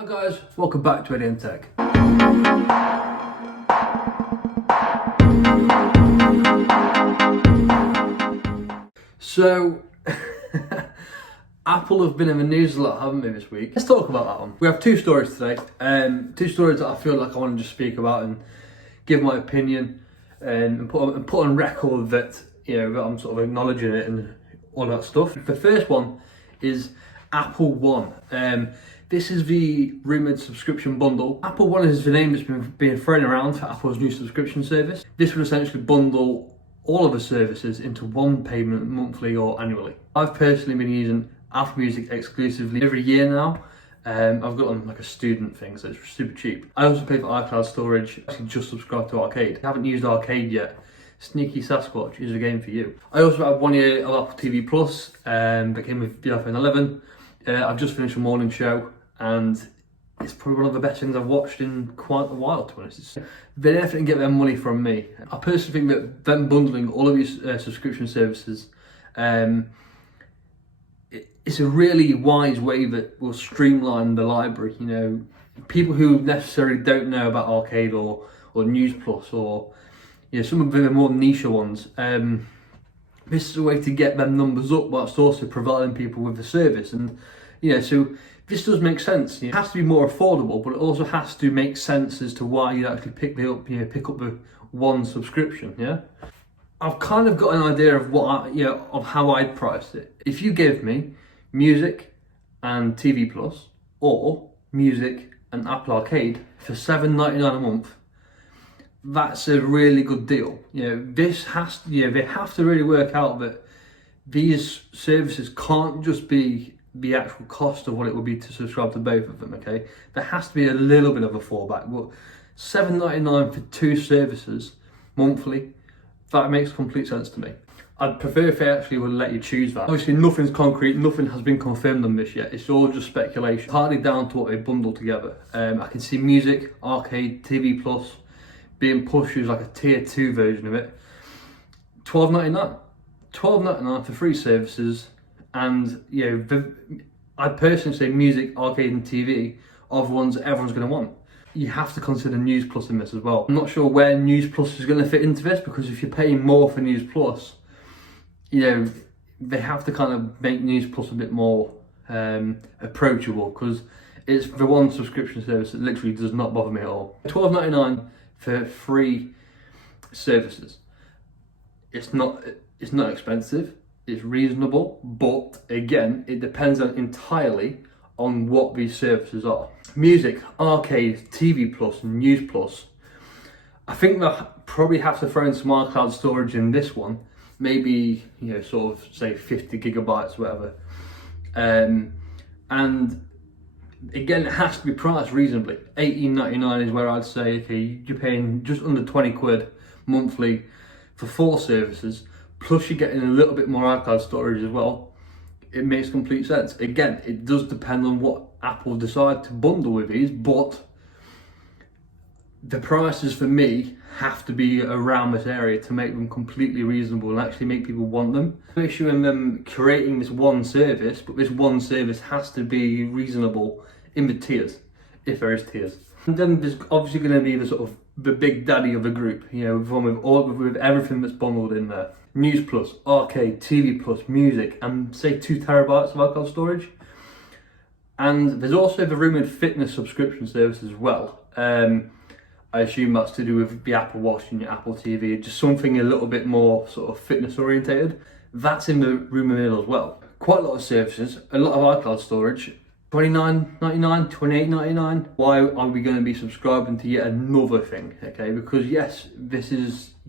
Hi guys, welcome back to AppleOne Tech. So, Apple have been in the news a lot, haven't they, this week? Let's talk about that one. We have two stories today. Two stories that I feel like I want to just speak about and give my opinion and put on record that, that I'm sort of acknowledging it and all that stuff. The first one is AppleOne. This is the rumoured subscription bundle. AppleOne is the name that's been being thrown around for Apple's new subscription service. This would essentially bundle all of the services into one payment monthly or annually. I've personally been using Apple Music exclusively every year now. I've got on like a student thing, so it's super cheap. I also pay for iCloud storage. I actually just subscribed to Arcade. I haven't used Arcade yet. Sneaky Sasquatch is a game for you. I also have 1 year of Apple TV Plus, that came with the iPhone 11. I've just finished a morning show, and it's probably one of the best things I've watched in quite a while, to be honest. They definitely get their money from me. I personally think that them bundling all of these subscription services, it's a really wise way that will streamline the library. People who necessarily don't know about Arcade or News Plus or some of the more niche ones. This is a way to get them numbers up, whilst also providing people with the service. And so this does make sense. It has to be more affordable, but it also has to make sense as to why you actually pick up the one subscription. Yeah, I've kind of got an idea of what of how I'd price it. If you gave me Music and TV Plus, or Music and Apple Arcade for $7.99 a month, that's a really good deal. This has they have to really work out that these services can't just be the actual cost of what it would be to subscribe to both of them. Okay, there has to be a little bit of a fallback, but $7.99 for two services monthly, that makes complete sense to me. I'd prefer if they actually would let you choose that. Obviously nothing's concrete, nothing has been confirmed on this yet. It's all just speculation, hardly down to what they bundle together. I can see Music, Arcade, TV Plus being pushed as like a tier 2 version of it. $12.99. $12.99 for free services. And I'd personally say Music, Arcade and TV are the ones that everyone's going to want. You have to consider News Plus in this as well. I'm not sure where News Plus is going to fit into this, because if you're paying more for News Plus, they have to kind of make News Plus a bit more approachable, because it's the one subscription service that literally does not bother me at all. $12.99 for free services. It's not expensive. It's reasonable, but again, it depends entirely on what these services are. Music, Arcade, TV Plus, and News Plus. I think they'll probably have to throw in some iCloud storage in this one. Maybe, sort of say 50 gigabytes, whatever. And again, it has to be priced reasonably. $18.99 is where I'd say, okay, you're paying just under 20 quid monthly for 4 services, plus you're getting a little bit more iCloud storage as well. It makes complete sense. Again, it does depend on what Apple decide to bundle with these, but the prices for me have to be around this area to make them completely reasonable and actually make people want them. No issue in them creating this one service, but this one service has to be reasonable in the tiers, if there is tiers. And then there's obviously going to be the sort of the big daddy of the group, with everything that's bundled in there. News Plus, Arcade, TV Plus, Music, and say 2 terabytes of iCloud storage. And there's also the rumoured fitness subscription service as well. I assume that's to do with the Apple Watch and your Apple TV, just something a little bit more sort of fitness orientated. That's in the rumour mill as well. Quite a lot of services, a lot of iCloud storage, $29.99, $28.99. Why are we going to be subscribing to yet another thing? Okay, because yes,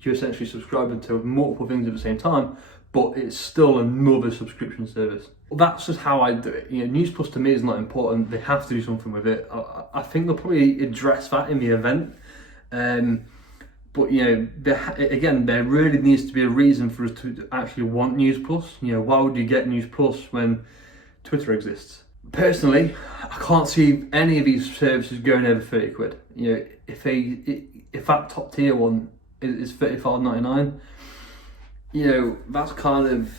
you're essentially subscribing to multiple things at the same time, but it's still another subscription service. That's just how I do it. News Plus to me is not important. They have to do something with it. I think they'll probably address that in the event. But there really needs to be a reason for us to actually want News Plus. Why would you get News Plus when Twitter exists? Personally, I can't see any of these services going over 30 quid. If that top tier one is $35.99, that's kind of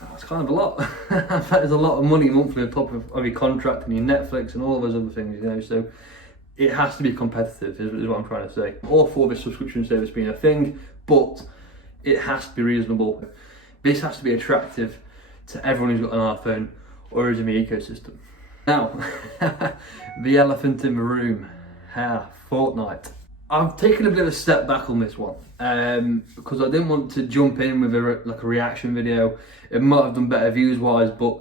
That's kind of a lot. That is a lot of money monthly on top of your contract and your Netflix and all of those other things, you know. So it has to be competitive, is what I'm trying to say. All for this subscription service being a thing, but it has to be reasonable. This has to be attractive to everyone who's got an iPhone or is in the ecosystem. Now, the elephant in the room, Fortnite. I've taken a bit of a step back on this one because I didn't want to jump in with a reaction video. It might have done better views wise, but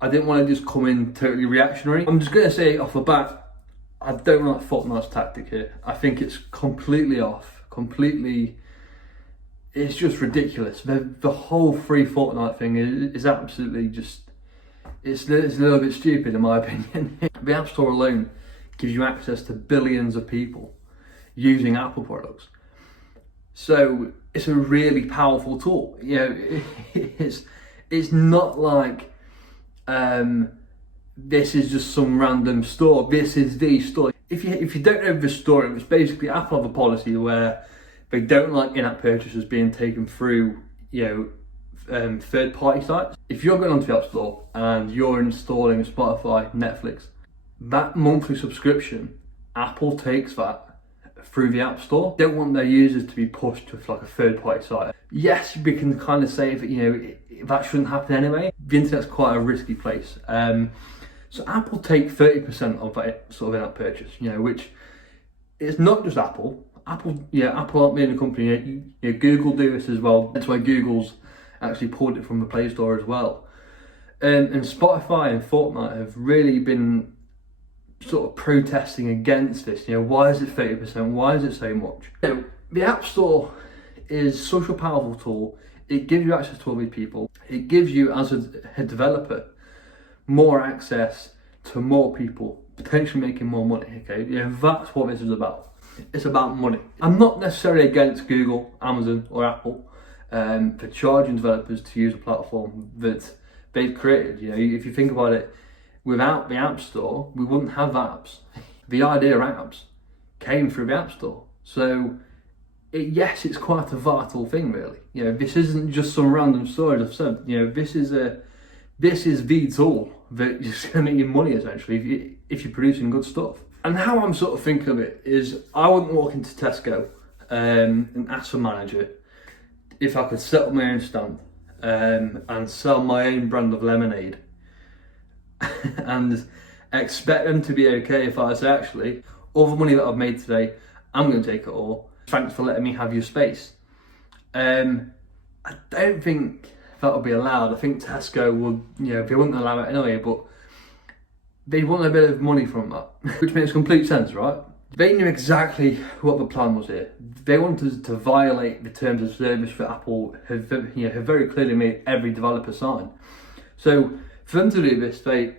I didn't want to just come in totally reactionary. I'm just going to say off the bat, I don't like Fortnite's tactic here. I think it's completely off, it's just ridiculous. The whole free Fortnite thing is absolutely just, it's a little bit stupid in my opinion. The App Store alone gives you access to billions of people using Apple products. So it's a really powerful tool. You know, it's not like this is just some random store. This is the store. If you don't know the store, it's basically Apple have a policy where they don't like in-app purchases being taken through, you know, third-party sites. If you're going onto the App Store and you're installing Spotify, Netflix, that monthly subscription, Apple takes that through the App Store. They don't want their users to be pushed to like a third-party site. Yes, we can kind of say that, you know, that shouldn't happen anyway. The internet's quite a risky place. So Apple take 30% of that sort of in-app purchase, you know, which is not just Apple. Apple aren't being a company. You know, Google do this as well. That's why Google's actually pulled it from the Play Store as well. And Spotify and Fortnite have really been sort of protesting against this. You know, why is it 30%? Why is it so much? You know, the App Store is such a powerful tool. It gives you access to all these people. It gives you, as a developer, more access to more people, potentially making more money. Okay, yeah, that's what this is about. It's about money. I'm not necessarily against Google, Amazon, or Apple for charging developers to use a platform that they've created. You know, if you think about it, without the App Store, we wouldn't have apps. The idea of apps came through the App Store. So, yes, it's quite a vital thing, really. You know, this isn't just some random storage. I've said, you know, this is the tool that is going to make you money essentially if you're producing good stuff. And how I'm sort of thinking of it is, I wouldn't walk into Tesco and ask the manager if I could set up my own stand and sell my own brand of lemonade and expect them to be okay if I say, actually, all the money that I've made today, I'm going to take it all. Thanks for letting me have your space. I don't think that would be allowed. I think Tesco would, you know, they wouldn't allow it anyway, but they want a bit of money from that, which makes complete sense, right? They knew exactly what the plan was here. They wanted to violate the terms of service that Apple have very clearly made every developer sign. So for them to do this, they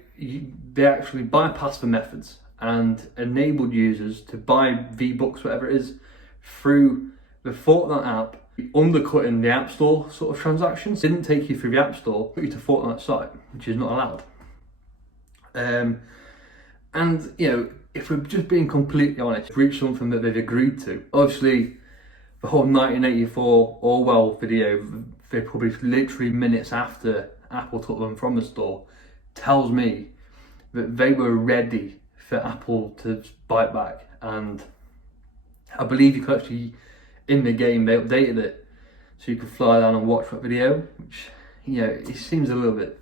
actually bypassed the methods and enabled users to buy V-Bucks, whatever it is, through the Fortnite app, undercutting the App Store sort of transactions. Didn't take you through the App Store, put you to Fortnite site, which is not allowed. And you know, if we're just being completely honest, reach something that they've agreed to. Obviously, the whole 1984 Orwell video, they published literally minutes after Apple took them from the store, tells me that they were ready for Apple to bite back. And I believe you could actually, in the game, they updated it so you could fly down and watch that video, which, you know, it seems a little bit,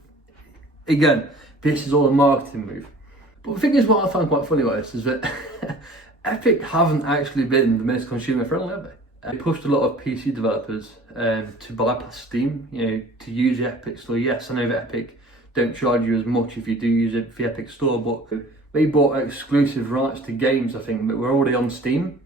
again, this is all a marketing move. But the thing is, what I find quite funny about this is that Epic haven't actually been the most consumer friendly, have they? They pushed a lot of PC developers to bypass Steam, you know, to use the Epic Store. Yes, I know that Epic don't charge you as much if you do use it for the Epic Store, but they bought exclusive rights to games, I think, that were already on Steam,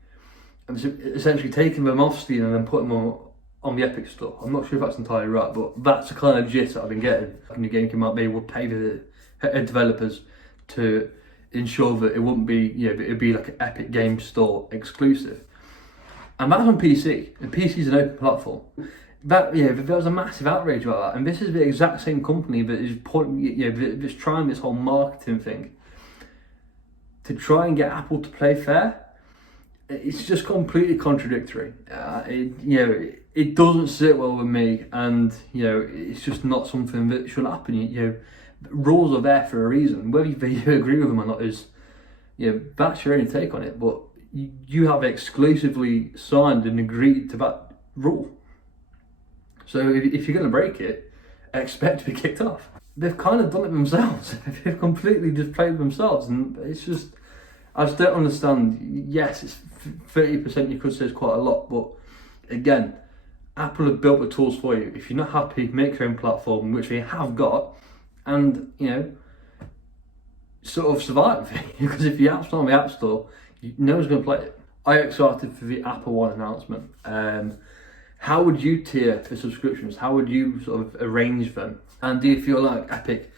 and essentially taking them off Steam and then putting them on the Epic Store. I'm not sure if that's entirely right, but that's the kind of gist that I've been getting. When the game came out, they would pay the developers to ensure that it wouldn't be, you know, it'd be like an Epic Game Store exclusive. And that's on PC, and PC is an open platform. That, yeah, there was a massive outrage about that, and this is the exact same company that is that's trying this whole marketing thing to try and get Apple to play fair. It's just completely contradictory. it doesn't sit well with me, and you know, it's just not something that should happen. You know, rules are there for a reason. Whether you agree with them or not is, you know, that's your own take on it. But you have exclusively signed and agreed to that rule. So if you're going to break it, expect to be kicked off. They've kind of done it themselves. They've completely just played themselves, and it's just, I just don't understand. Yes, it's 30%. You could say it's quite a lot, but again, Apple have built the tools for you. If you're not happy, make your own platform, which they have got, and you know, sort of survive. Because if your app's not on the App Store, no one's going to play it. I'm excited for the AppleOne announcement. How would you tier for subscriptions? How would you sort of arrange them? And do you feel like Epic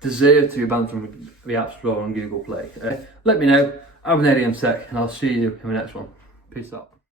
deserve to be banned from the App Store and Google Play? Let me know. I'm an Alien Tech, and I'll see you in the next one. Peace out.